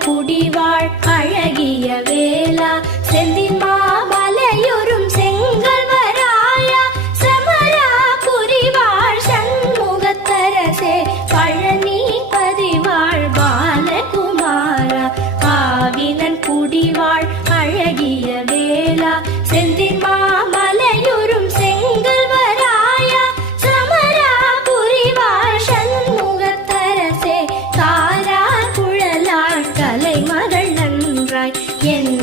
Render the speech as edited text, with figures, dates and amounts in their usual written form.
குடிவாழ் அழகிய வேளா செந்தின் மாமலையுறும் செங்கல்வராயா சமரா புரிவாழ் சண்முகத்தரசே பழனி பதிவாழ் பாலகுமாரா ஆவினன் குடிவாழ் அழகிய வேளா செந்தின் மாமலையுறும் செங்கல்வராயா சமரா புரிவாழ் சண்முகத்தரசே காரா குழலாள் கலைமகள் நன்றாய் என்